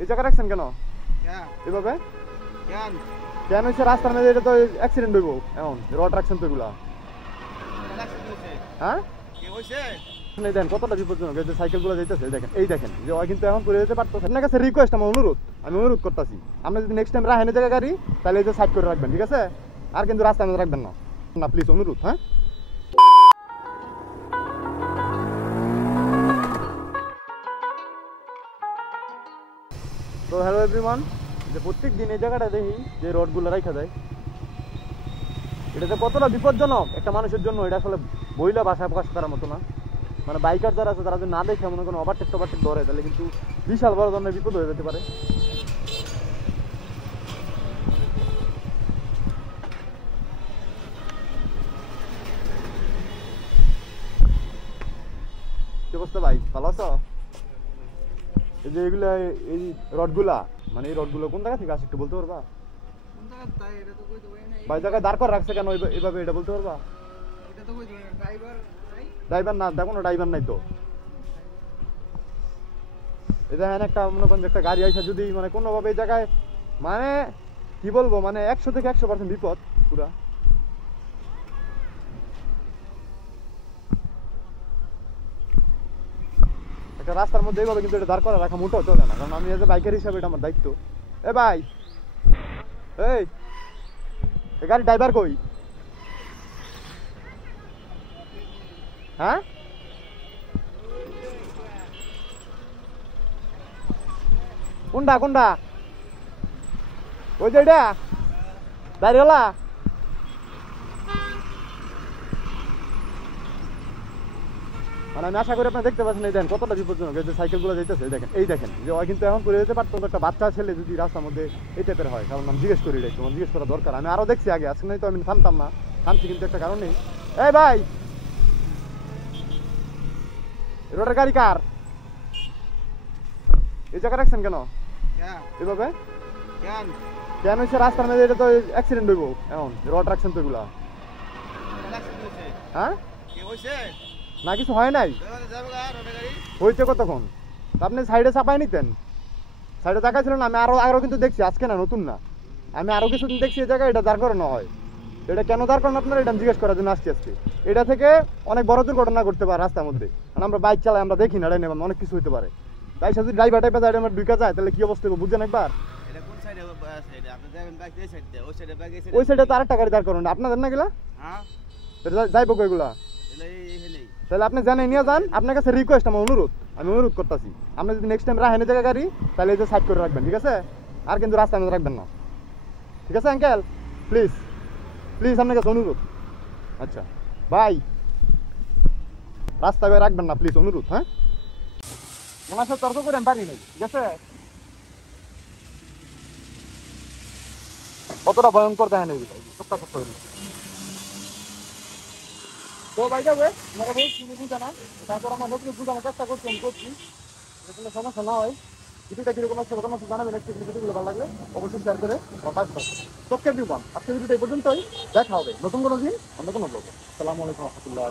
এই জায়গা রাখছেন কেন क्या এভাবে? क्या কেন হচ্ছে রাস্তার মধ্যে? এটা তো অ্যাক্সিডেন্ট হইব। এখন রড রাখছেন তো এগুলা, হ্যাঁ? এই দেখেন কতটা বিপজ্জনক। এই যে সাইকেল গুলো যাইতেছে, দেখেন এই দেখেন যে ওই কিন্তু এখন করে যেতে পারতো। আপনার কাছে রিকোয়েস্ট, আমার অনুরোধ, আমি অনুরোধ করতেছি, আপনি যদি নেক্সট টাইম রাখেন এই জায়গা গাড়ি, তাহলে এই যে সাইড করে রাখবেন, ঠিক আছে? আর কিন্তু রাস্তার মধ্যে রাখবেন না, না প্লিজ, অনুরোধ। হ্যাঁ, তো হ্যালো এভরিওয়ান, যে প্রত্যেক দিন এই জায়গাটা দেখি যে রডগুলো রাখা যায়, এটা যে কতটা বিপজ্জনক একটা মানুষের জন্য, এটা আসলে বইলা ভাষায় প্রকাশ করার মতো না। মানে বাইকার যারা আছে তারা যদি না দেখে মনে কোনো ওভারটেক টোভারটেক ধরে, তাহলে কিন্তু বিশাল বড় ধরনের বিপদ হয়ে যেতে পারে। কি অবস্থা ভাই, ভালো আছো? এই যে এগুলা, এই রডগুলা, মানে এই রডগুলো কোন জায়গা থেকে আসে একটু বলতে পারবা? ভাই জায়গায় দাঁড় করে রাখছে কেন এইভাবে, এটা বলতে পারবা? ড্রাইভার না, দেখো না ড্রাইভার নাই তো। এটা হ্যাঁ, একটা মনে করেন একটা গাড়ি আইসা যদি মানে কোনোভাবে এই জায়গায়, মানে কি বলবো, মানে 100 থেকে 100% বিপদ পুরা। একটা রাস্তার মধ্যে এইভাবে কিন্তু এটা দাঁড় করে রাখা মোটেও চলে না, কারণ আমি এজ এ বাইকার হিসাবে এটা আমার দায়িত্ব। এ ভাই, এই গাড়ি ড্রাইভার কই? হ্যাঁ, কোনটা কোনটা? ওই যে এটা দাঁড়িয়েলা। মানে আমি আশা করি আপনারা দেখতে পাচ্ছেন, এই দেখেন কতটা বিপজ্জনক। এই যে সাইকেল গুলো যাইতেছে, দেখেন এই দেখেন যে ওই কিন্তু এখন করে যেতে পারতো। একটা বাচ্চা ছেলে যদি রাস্তার মধ্যে এই টাইপের হয়, কারণ আমি জিজ্ঞেস করি, এটা তোমার জিজ্ঞেস করা দরকার। আমি আরো দেখছি আগে, আজকে নাই তো আমি থামতাম না, থামছি কিন্তু একটা কারণ নেই। এই ভাই, রোডের গাড়ি কার? এই জায়গা রাখছেন কেন क्या এভাবে? क्या কেন হচ্ছে রাস্তার মধ্যে? এটা তো অ্যাক্সিডেন্ট হইব। এখন রড রাখছেন তো এগুলা, হ্যাঁ? না কিছু হয় নাই, হয়েছে কতক্ষণ? তা আপনি সাইডে চাপাই নিতেন, সাইডে তাকাইছিলেন। আমি আরো আরো কিন্তু দেখছি, আজকে না, নতুন না, আমি আরো কিছুদিন দেখছি এই জায়গায় এটা দাঁড় করানো হয়। এটা কেন দাঁড় করানো আপনার, এটা আমি জিজ্ঞেস করার জন্য আসছি আজকে। এটা থেকে অনেক বড় দুর্ঘটনা ঘটতে পারে রাস্তার মধ্যে, কারণ আমরা বাইক চালাই, আমরা দেখি না, এটা নেবেন অনেক কিছু হতে পারে। তাই যদি ড্রাইভার টাইপে যায়, আমার ঢুকে যায়, তাহলে কি অবস্থা হবে বুঝছেন একবার? ওই সাইডে তো আরেকটা গাড়ি দাঁড় করানো, আপনাদের না গেলা যাইব এগুলা। তাহলে আপনি জানেন, নিয়ে যান। আপনার কাছে রিকোয়েস্ট, আমার অনুরোধ, আমি অনুরোধ করতেছি, আপনি যদি নেক্সট টাইম রাখেন এই জায়গা গাড়ি, তাহলে এই যে সাইড করে রাখবেন, ঠিক আছে? আর কিন্তু রাস্তার মধ্যে রাখবেন না, ঠিক আছে আঙ্কেল? প্লিজ প্লিজ, আপনার কাছে অনুরোধ। আচ্ছা ভাই, রাস্তায় রাখবেন না প্লিজ, অনুরোধ। হ্যাঁ, ওনার সাথে তর্ক করে আমি পারি নাই, ঠিক আছে? কতটা ভয়ঙ্কর দেখেন এগুলো, তো ভাই যাবে আপনারা বলছি বুঝা না, তারপর আমার নতুন বুঝানোর চেষ্টা করছি, আমি করছি, কোনো সমস্যা না হয়। ভিডিওটা কিরকম আছে ঘটনা জানাবেন, একটু ভিডিওগুলো ভালো লাগলে অবশ্যই শেয়ার করে চোখের দিবান। আজকে ভিডিওটা এই পর্যন্তই, দেখা হবে নতুন কোনো দিন অন্য কোনো ব্লগে। আসসালামু আলাইকুম রহমতুল্লাহ।